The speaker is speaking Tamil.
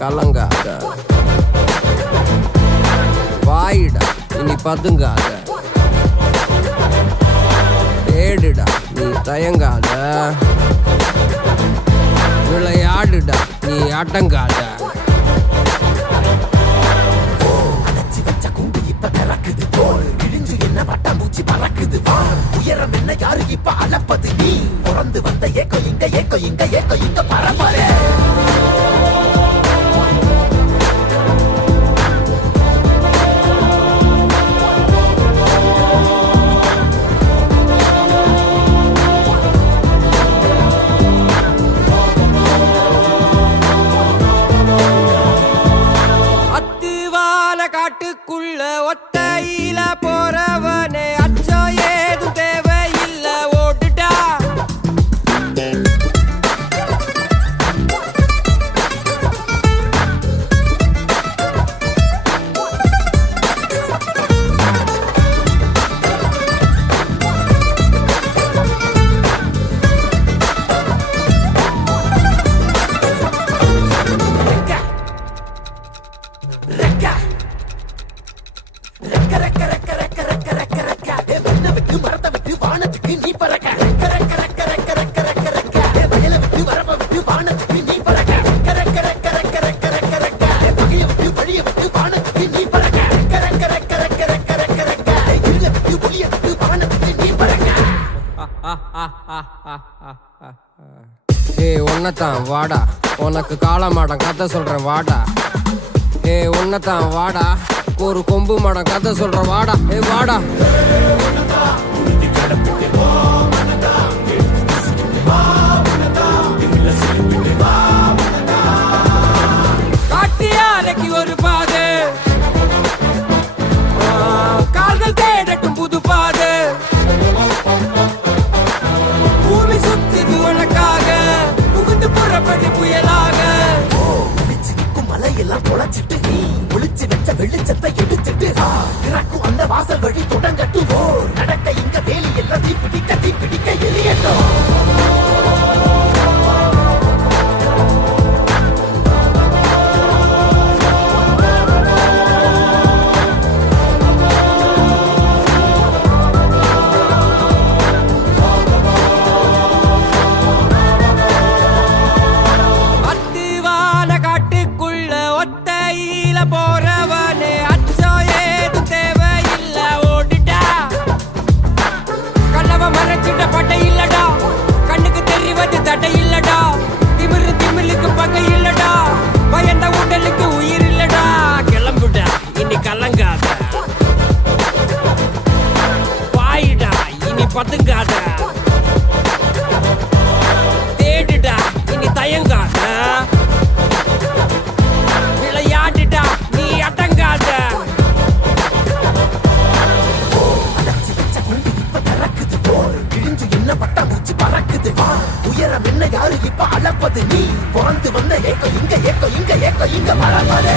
கலங்காத, வாயிடா இனி பதுங்காத, தேடுடா நீ தயங்காத, விளையாடுடா நீ அடங்காத. பட்டாம்பூச்சி பறக்குது வா, உயரம் என்ன யாரு இப்ப அளப்பது நீ, பிறந்து வந்த ஏக்கோ இங்க ஏக்கோ இங்க ஏக்கோ இங்க பரம்பரை. அத்துவால காட்டுக்குள்ள ஒத்தையில போறவனே அச்சம் ஏதும் தேவையில்ல, ஓடுடா. மரத்தை விட்டு வானத்துக்கு நீ பறக்க, வயல விட்டு வரப்ப விட்டு வானத்துக்கு நீ பறக்க, பகைய விட்டு வழிய விட்டு வானத்துக்கு நீ பறக்க, இருள விட்டு ஒளிய விட்டு வானத்துக்கு நீ பறக்க. உன்னதான் வாடா, உனக்கு காளமாடம் கதை சொல்றேன் வாடா. உன்னதான் வாடா, ஒரு கொம்பு மாடம் கதை சொல்றேன் வாடா. வாடா காட்டியாலைக்கு ஒரு பாது, கால்கள் தேடட்டும் புது பாது, பூமி சுத்துது உனக்காக, புகுந்து புறப்படி புயலாக. ஒளிச்சு நிற்கும் மலையெல்லாம் தொலைச்சிட்டு நீ ஒளிச்சு வச்ச வெளிச்சத்தை எடுத்துட்டு திறக்கும் அந்த வாசல் வழி தொடங்கட்டு ஓர் நடக்க இங்க வேலி எல்லாம் தீப்பிடிக்க எரியட்டும். போறவனே அச்சம் ஏதும் தேவையில்ல, ஓடுடா. கண்ணவ மறைச்சிட்ட பட்டை இல்லடா, கண்ணுக்கு தெரிவது தடை இல்லடா, திமிழுக்கு பகை இல்லடா, பயந்த உடலுக்கு உயிர் இல்லடா. கிளம்புடா இனி கலங்காத, வாயிடா இனி பதுங்காத, தேடுடா இனி தயங்காத, விளையாடுடா நீ அடங்காத. பட்டாம்பூச்சி பறக்குது வா, உயரம் என்ன யாரு இப்ப அளப்பது நீ, பிறந்து வந்த ஏக்கோ இங்க ஏக்கோ இங்க ஏக்கோ இங்க பரம்பரை.